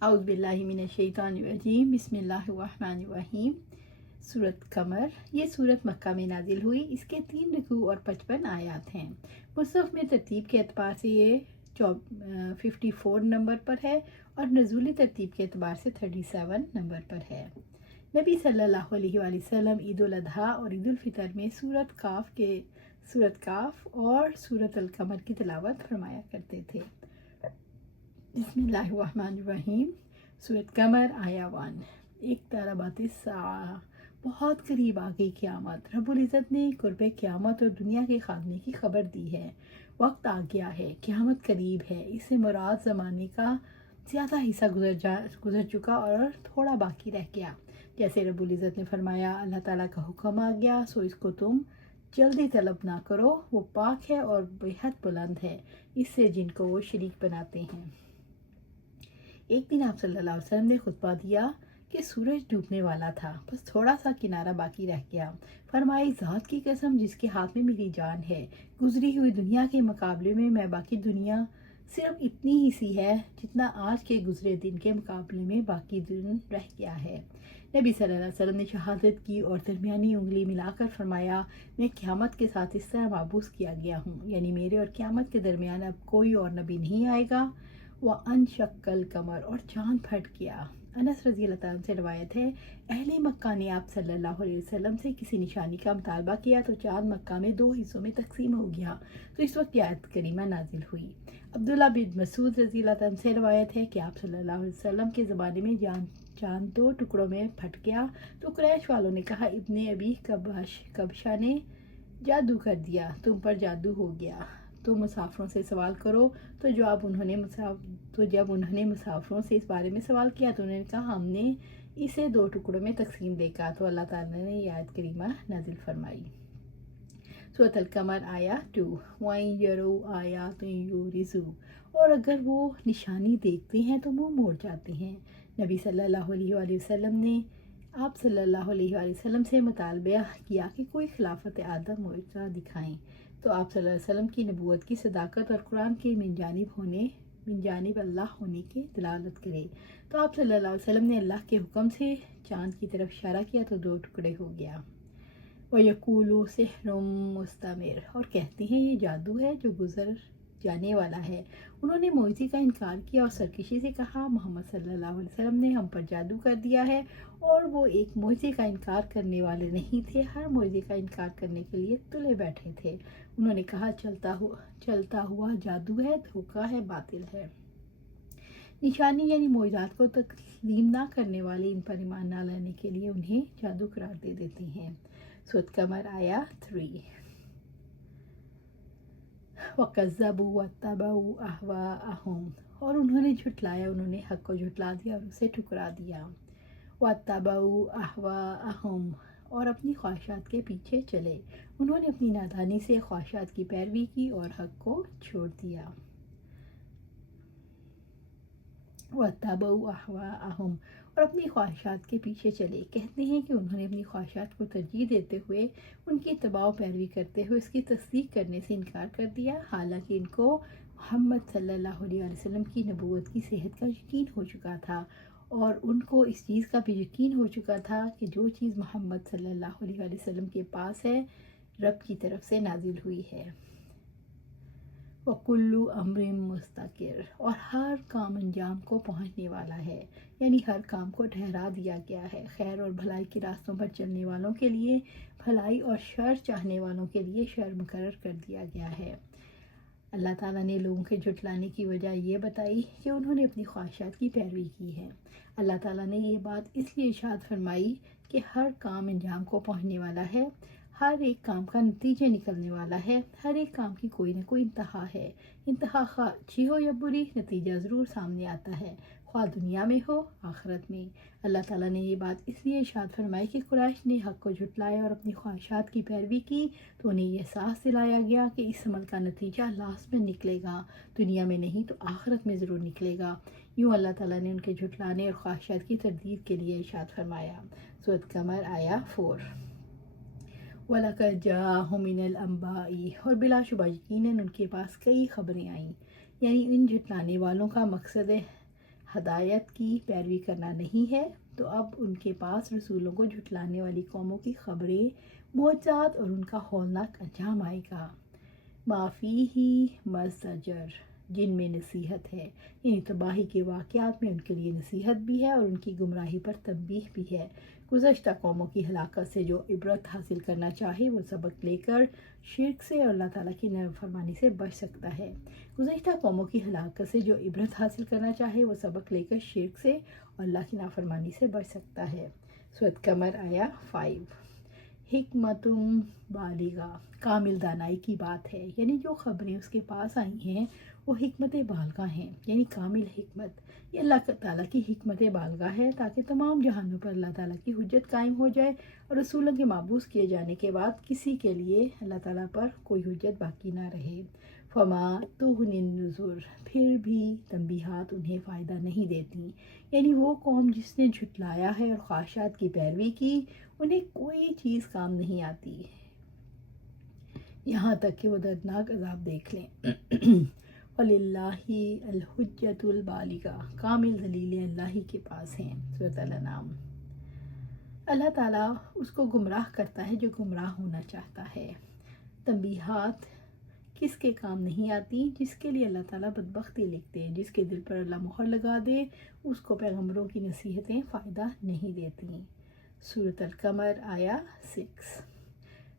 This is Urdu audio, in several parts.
اعوذ باللہ من الشیطان الرجیم، بسم اللہ الرحمن الرحیم۔ سورۃ قمر، یہ سورت مکہ میں نازل ہوئی۔ اس کے 3 رکوع اور 55 آیات ہیں۔ مصحف میں ترتیب کے اعتبار سے یہ 54 نمبر پر ہے اور نزولی ترتیب کے اعتبار سے 37 نمبر پر ہے۔ نبی صلی اللہ علیہ وآلہ وسلم عید الاضحیٰ اور عید الفطر میں سورۃ کاف اور سورۃ القمر کی تلاوت فرمایا کرتے تھے۔ بسم اللہ الرحمن الرحیم۔ سورۃ قمر آیا 1۔ اقتربت الساعہ، بہت قریب آ گئی قیامت۔ رب العزت نے قرب قیامت اور دنیا کے خاتمے کی خبر دی ہے۔ وقت آ گیا ہے، قیامت قریب ہے۔ اس سے مراد زمانے کا زیادہ حصہ گزر چکا اور تھوڑا باقی رہ گیا۔ جیسے رب العزت نے فرمایا، اللہ تعالیٰ کا حکم آ گیا سو اس کو تم جلدی طلب نہ کرو، وہ پاک ہے اور بےحد بلند ہے اس سے جن کو وہ شریک بناتے ہیں۔ ایک دن آپ صلی اللہ علیہ وسلم نے خطبہ دیا کہ سورج ڈوبنے والا تھا، بس تھوڑا سا کنارہ باقی رہ گیا۔ فرمائی، ذات کی قسم جس کے ہاتھ میں میری جان ہے، گزری ہوئی دنیا کے مقابلے میں باقی دنیا صرف اتنی ہی سی ہے جتنا آج کے گزرے دن کے مقابلے میں باقی دن رہ گیا ہے۔ نبی صلی اللہ علیہ وسلم نے شہادت کی اور درمیانی انگلی ملا کر فرمایا، میں قیامت کے ساتھ اس طرح مابوس کیا گیا ہوں، یعنی میرے اور قیامت کے درمیان اب کوئی اور نبی نہیں آئے گا۔ وَانشَقَّ الْقَمَرُ، اور چاند پھٹ گیا۔ انس رضی اللہ تعالیٰ سے روایت ہے، اہل مکہ نے آپ صلی اللہ علیہ وسلم سے کسی نشانی کا مطالبہ کیا تو چاند مکہ میں 2 حصوں میں تقسیم ہو گیا، تو اس وقت یہ آیت کریمہ نازل ہوئی۔ عبداللہ بن مسعود رضی اللہ تعالیٰ سے روایت ہے کہ آپ صلی اللہ علیہ وسلم کے زمانے میں چاند 2 ٹکڑوں میں پھٹ گیا تو قریش والوں نے کہا، ابن ابی کبشہ نے جادو کر دیا، تم پر جادو ہو گیا، تم مسافروں سے سوال کرو۔ تو جب انہوں نے مسافروں سے اس بارے میں سوال کیا تو انہوں نے کہا، ہم نے اسے 2 ٹکڑوں میں تقسیم دیکھا، تو اللہ تعالیٰ نے یہ آیت کریمہ نازل فرمائی۔ سورۃ القمر آیا 2۔ وَإِن يَرَوْا آیَاتٍ يُعْرِضُوا، اور اگر وہ نشانی دیکھتے ہیں تو منہ موڑ جاتے ہیں۔ نبی صلی اللہ علیہ وآلہ وسلم نے آپ صلی اللہ علیہ وآلہ وسلم سے مطالبہ کیا کہ کوئی خلافت آدم معجزہ دکھائیں، تو آپ صلی اللہ علیہ وسلم کی نبوت کی صداقت اور قرآن کے من جانب اللہ ہونے کی دلالت کرے، تو آپ صلی اللہ علیہ وسلم نے اللہ کے حکم سے چاند کی طرف اشارہ کیا تو 2 ٹکڑے ہو گیا۔ وَيَقُولُ سِحْرٌ مُسْتَمِرٌ، اور کہتے ہیں یہ جادو ہے جو گزر جانے والا ہے۔ انہوں نے معجزے کا انکار کیا اور سرکشی سے کہا، محمد صلی اللہ علیہ وسلم نے ہم پر جادو کر دیا ہے، اور وہ ایک معجزے کا انکار کرنے والے نہیں تھے، ہر معجزے کا انکار کرنے کے لیے تلے بیٹھے تھے۔ انہوں نے کہا، چلتا ہوا جادو ہے، دھوکہ ہے، باطل ہے۔ نشانی یعنی معجزات کو تسلیم نہ کرنے والے ان پر ایمان نہ لانے کے لیے انہیں جادو قرار دے دیتے ہیں۔ سورۃ قمر آیا 3۔ وَكَذَّبُوا وَاتَّبَعُوا أَهْوَاءَهُمْ، اور انہوں نے جھٹلایا، انہوں نے حق کو جھٹلا دیا اور اسے ٹھکرا دیا۔ وَاتَّبَعُوا أَهْوَاءَهُمْ، اور اپنی خواہشات کے پیچھے چلے، انہوں نے اپنی نادانی سے خواہشات کی پیروی کی اور حق کو چھوڑ دیا۔ وَاتَّبَعُوا أَهْوَاءَهُمْ، اور اپنی خواہشات کے پیچھے چلے، کہتے ہیں کہ انہوں نے اپنی خواہشات کو ترجیح دیتے ہوئے ان کی اتباع و پیروی کرتے ہوئے اس کی تصدیق کرنے سے انکار کر دیا، حالانکہ ان کو محمد صلی اللہ علیہ وسلم کی نبوت کی صحت کا یقین ہو چکا تھا، اور ان کو اس چیز کا بھی یقین ہو چکا تھا کہ جو چیز محمد صلی اللہ علیہ وسلم کے پاس ہے رب کی طرف سے نازل ہوئی ہے۔ وَكُلُّ أَمْرٍ مُسْتَقِرٌ، اور ہر کام انجام کو پہنچنے والا ہے، یعنی ہر کام کو ٹھہرا دیا گیا ہے۔ خیر اور بھلائی کے راستوں پر چلنے والوں کے لیے بھلائی اور شر چاہنے والوں کے لیے شر مقرر کر دیا گیا ہے۔ اللہ تعالیٰ نے لوگوں کے جھٹلانے کی وجہ یہ بتائی کہ انہوں نے اپنی خواہشات کی پیروی کی ہے۔ اللہ تعالیٰ نے یہ بات اس لیے ارشاد فرمائی کہ ہر کام انجام کو پہنچنے والا ہے، ہر ایک کام کا نتیجہ نکلنے والا ہے، ہر ایک کام کی کوئی نہ کوئی انتہا ہے، انتہا خواہ اچھی ہو یا بری، نتیجہ ضرور سامنے آتا ہے، خواہ دنیا میں ہو آخرت میں۔ اللہ تعالیٰ نے یہ بات اس لیے ارشاد فرمائی کہ قریش نے حق کو جھٹلایا اور اپنی خواہشات کی پیروی کی تو انہیں یہ احساس دلایا گیا کہ اس عمل کا نتیجہ لازماً نکلے گا، دنیا میں نہیں تو آخرت میں ضرور نکلے گا۔ یوں اللہ تعالیٰ نے ان کے جھٹلانے اور خواہشات کی تردید کے لیے ارشاد فرمایا۔ سورۃ قمر آیا 4۔ وَلَقَدْ جَاءَهُم مِّنَ الْأَنبَاءِ، اور بلا شبہ یقیناً ان کے پاس کئی خبریں آئیں، یعنی ان جھٹلانے والوں کا مقصد ہدایت کی پیروی کرنا نہیں ہے تو اب ان کے پاس رسولوں کو جھٹلانے والی قوموں کی خبریں، معجزات اور ان کا ہولناک انجام آئے گا۔ معافی ہی مزدجر، جن میں نصیحت ہے، یعنی تباہی کے واقعات میں ان کے لیے نصیحت بھی ہے اور ان کی گمراہی پر تنبیہ بھی ہے۔ گزشتہ قوموں کی ہلاکت سے جو عبرت حاصل کرنا چاہے وہ سبق لے کر شرک سے اور اللہ تعالیٰ کی نافرمانی سے بچ سکتا ہے۔ گزشتہ قوموں کی ہلاکت سے جو عبرت حاصل کرنا چاہے وہ سبق لے کر شرک سے اور اللہ کی نافرمانی سے بچ سکتا ہے۔ سورۃ قمر آیا 5۔ حکمت بالغہ، کامل دانائی کی بات ہے، یعنی جو خبریں اس کے پاس آئی ہیں وہ حکمت بالغہ ہیں، یعنی کامل حکمت۔ یہ اللہ تعالیٰ کی حکمت بالغہ ہے تاکہ تمام جہانوں پر اللہ تعالیٰ کی حجت قائم ہو جائے اور رسولوں کے مابعوث کیے جانے کے بعد کسی کے لیے اللہ تعالیٰ پر کوئی حجت باقی نہ رہے۔ فما تغنی النذر، پھر بھی تنبیہات انہیں فائدہ نہیں دیتی، یعنی وہ قوم جس نے جھٹلایا ہے اور خواہشات کی پیروی کی، انہیں کوئی چیز کام نہیں آتی یہاں تک کہ وہ دردناک عذاب دیکھ لیں۔ وَلِلَّهِ الْحُجَّةُ الْبَالِغَةُ، کامل دلیلیں اللہ ہی کے پاس ہیں۔ سورۃ الانعام۔ اللہ تعالیٰ اس کو گمراہ کرتا ہے جو گمراہ ہونا چاہتا ہے۔ تنبیہات کس کے کام نہیں آتی؟ جس کے لیے اللہ تعالیٰ بدبختی لکھتے ہیں، جس کے دل پر اللہ مہر لگا دے اس کو پیغمبروں کی نصیحتیں فائدہ نہیں دیتی۔ سورۃ القمر آیا 6۔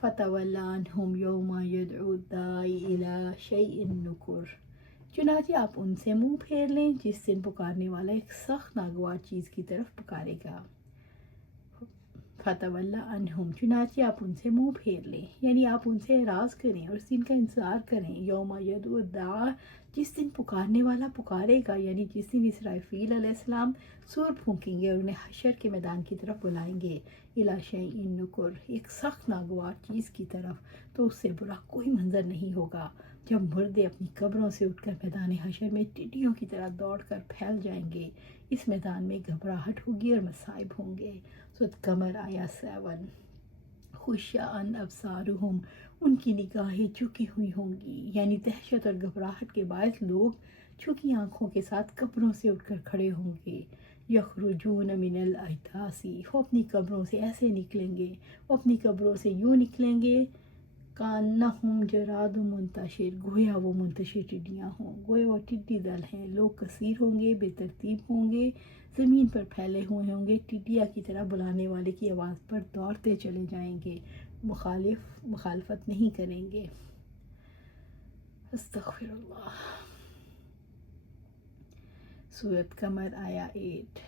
فَتَوَلَّ عَنْهُمْ يَوْمَ يَدْعُو الدَّاعِي إِلَىٰ شَيْءٍ نُكُرٍ، چنانچہ آپ ان سے منہ پھیر لیں جس دن پکارنے والا ایک سخت ناگوار چیز کی طرف پکارے گا۔ فَتَوَلَّ عَنْهُمْ، چنانچہ آپ ان سے منہ پھیر لیں، یعنی آپ ان سے اعراض کریں اور اس دن کا انتظار کریں۔ یوم یدعو الداع، جس دن پکارنے والا پکارے گا، یعنی جس دن اسرافیل علیہ السلام سور پھونکیں گے اور انہیں حشر کے میدان کی طرف بلائیں گے۔ الی شیء نکر، ایک سخت ناگوار چیز کی طرف، تو اس سے برا کوئی منظر نہیں ہوگا جب مردے اپنی قبروں سے اٹھ کر میدان حشر میں ٹڈیوں کی طرح دوڑ کر پھیل جائیں گے۔ اس میدان میں گھبراہٹ ہوگی اور مصائب ہوں گے۔ سورۃ قمر آیا 7۔ خشعاً ابصارہم، ان کی نگاہیں جھکی ہوئی ہوں گی، یعنی دہشت اور گھبراہٹ کے باعث لوگ جھکی آنکھوں کے ساتھ قبروں سے اٹھ کر کھڑے ہوں گے۔ یخرجون من الاجداث، وہ اپنی قبروں سے ایسے نکلیں گے، وہ اپنی قبروں سے یوں نکلیں گے کانہم جراد منتشر، گویا وہ منتشر ٹڈیاں ہوں، گویا وہ ٹڈی دل ہیں۔ لوگ کثیر ہوں گے، بے ترتیب ہوں گے، زمین پر پھیلے ہوئے ہوں گے، ٹڈیا کی طرح بلانے والے کی آواز پر دوڑتے چلے جائیں گے، مخالفت نہیں کریں گے۔ استغفر اللہ۔ سورۃ قمر آیا 8۔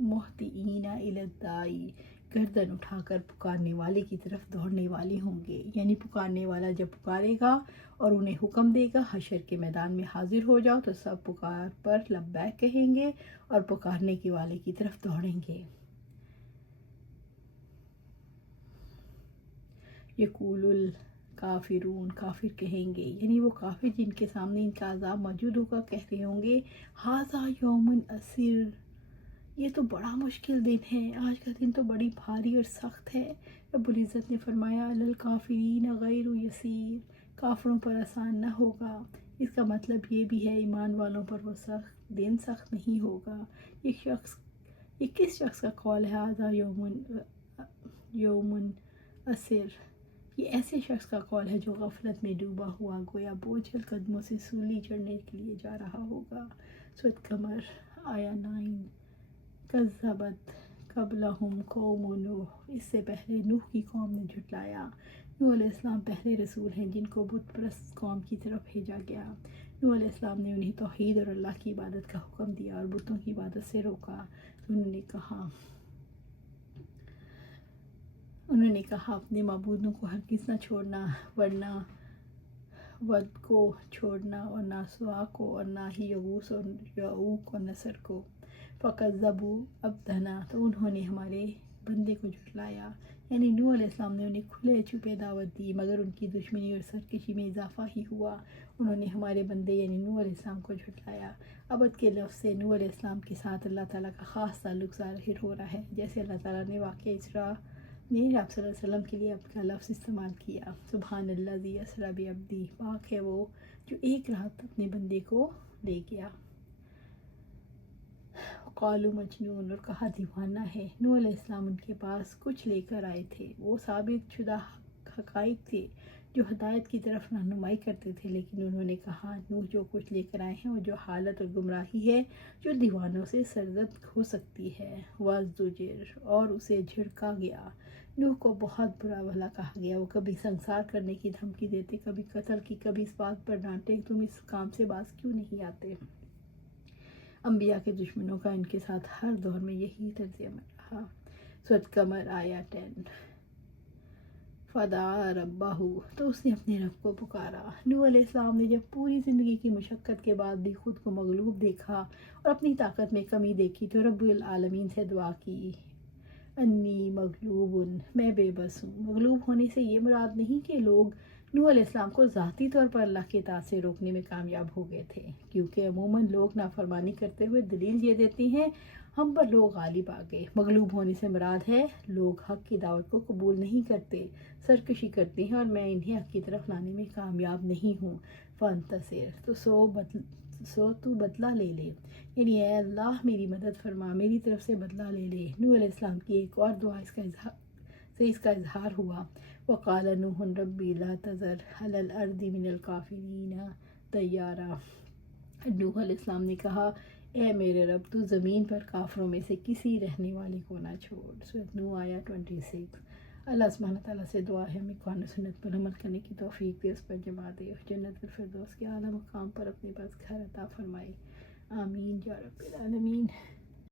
مہطعین الی الداعی، گردن اٹھا کر پکارنے والے کی طرف دوڑنے والے ہوں گے، یعنی پکارنے والا جب پکارے گا اور انہیں حکم دے گا حشر کے میدان میں حاضر ہو جاؤ تو سب پکار پر لبیک کہیں گے اور پکارنے کے والے کی طرف دوڑیں گے۔ یقول الکافرون، کافر کہیں گے، یعنی وہ کافر جن کے سامنے ان کا عذاب موجود ہوگا کہہ رہے ہوں گے ھذا یوم عسیر، یہ تو بڑا مشکل دن ہے، آج کا دن تو بڑی بھاری اور سخت ہے۔ رب العزت نے فرمایا علی الکافرین غیر یسیر، کافروں پر آسان نہ ہوگا۔ اس کا مطلب یہ بھی ہے ایمان والوں پر وہ دن سخت نہیں ہوگا۔ یہ کس شخص کا قول ہے ھذا یوم عسیر؟ یہ ایسے شخص کا قول ہے جو غفلت میں ڈوبا ہوا گویا بوجھل قدموں سے سولی چڑھنے کے لیے جا رہا ہوگا۔ سورۃ قمر آیا 9۔ کذبت قبلہم قوم نوح، اس سے پہلے نوح کی قوم نے جھٹلایا۔ نوح علیہ السلام پہلے رسول ہیں جن کو بت پرست قوم کی طرف بھیجا گیا۔ نوح علیہ السلام نے انہیں توحید اور اللہ کی عبادت کا حکم دیا اور بتوں کی عبادت سے روکا۔ انہوں نے کہا اپنے معبودوں کو ہرگز نہ چھوڑنا، ورنہ ود کو چھوڑنا اور نہ سوا کو اور نہ ہی یغوث اور یعوق اور نصر کو۔ فَكَذَّبُوا عَبْدَنَا، تو انہوں نے ہمارے بندے کو جھٹلایا، یعنی نوح علیہ السلام نے انہیں کھلے چھپے دعوت دی مگر ان کی دشمنی اور سرکشی میں اضافہ ہی ہوا۔ انہوں نے ہمارے بندے یعنی نوح علیہ السلام کو جھٹلایا۔ عبد کے لفظ سے نوح علیہ السلام کے ساتھ اللہ تعالیٰ کا خاص تعلق ظاہر ہو رہا ہے، جیسے اللہ تعالیٰ نے واقعہ اسراء نے آپ صلی اللہ علیہ وسلم کے لیے عبد کا لفظ استعمال کیا۔ سبحان الذی اسریٰ بعبدہ، پاک ہے وہ جو ایک رات اپنے بندے کو لے گیا۔ قالو مجنون، اور کہا دیوانہ ہے۔ نوح علیہ السلام ان کے پاس کچھ لے کر آئے تھے، وہ ثابت شدہ حقائق تھے جو ہدایت کی طرف رہنمائی کرتے تھے، لیکن انہوں نے کہا نوح جو کچھ لے کر آئے ہیں وہ جو حالت اور گمراہی ہے جو دیوانوں سے سرزد ہو سکتی ہے۔ وَازْدُجِرَ، اور اسے جھڑکا گیا۔ نوح کو بہت برا بھلا کہا گیا، وہ کبھی سنسار کرنے کی دھمکی دیتے، کبھی قتل کی، کبھی اس بات پر ڈانٹے تم اس کام سے باز کیوں نہیں آتے۔ انبیاء کے دشمنوں کا ان کے ساتھ ہر دور میں یہی طرز عمل رہا۔ سورۃ قمر آیا 10۔ فدعا ربہ، تو اس نے اپنے رب کو پکارا۔ نوح علیہ السلام نے جب پوری زندگی کی مشقت کے بعد بھی خود کو مغلوب دیکھا اور اپنی طاقت میں کمی دیکھی تو رب العالمین سے دعا کی، انی مغلوب، میں بے بس ہوں۔ مغلوب ہونے سے یہ مراد نہیں کہ لوگ نوح علیہ السلام کو ذاتی طور پر اللہ کی اطاعت سے روکنے میں کامیاب ہو گئے تھے، کیونکہ عموماً لوگ نافرمانی کرتے ہوئے دلیل یہ دیتے ہیں ہم پر لوگ غالب آ گئے۔ مغلوب ہونے سے مراد ہے لوگ حق کی دعوت کو قبول نہیں کرتے، سرکشی کرتے ہیں اور میں انہیں حق کی طرف لانے میں کامیاب نہیں ہوں۔ فانتصر، تو تو بدلہ لے لے، یعنی اے اللہ میری مدد فرما، میری طرف سے بدلہ لے لے۔ نوح علیہ السلام کی ایک اور دعا اس کا اظہار ہوا۔ وقال نوح ربی لا تذر علی الارض من الکافرین دیارا، نوح علیہ السلام نے کہا اے میرے رب تو زمین پر کافروں میں سے کسی رہنے والے کو نہ چھوڑ۔ سورۃ نوح آیا 26۔ اللہ سبحانہ تعالیٰ سے دعا ہے ہمیں قرآن و سنت پر عمل کرنے کی توفیق دے، اس پر جما دے اور جنت الفردوس کے اعلیٰ مقام پر اپنے پاس گھر عطا فرمائے، آمین یا رب العالمین۔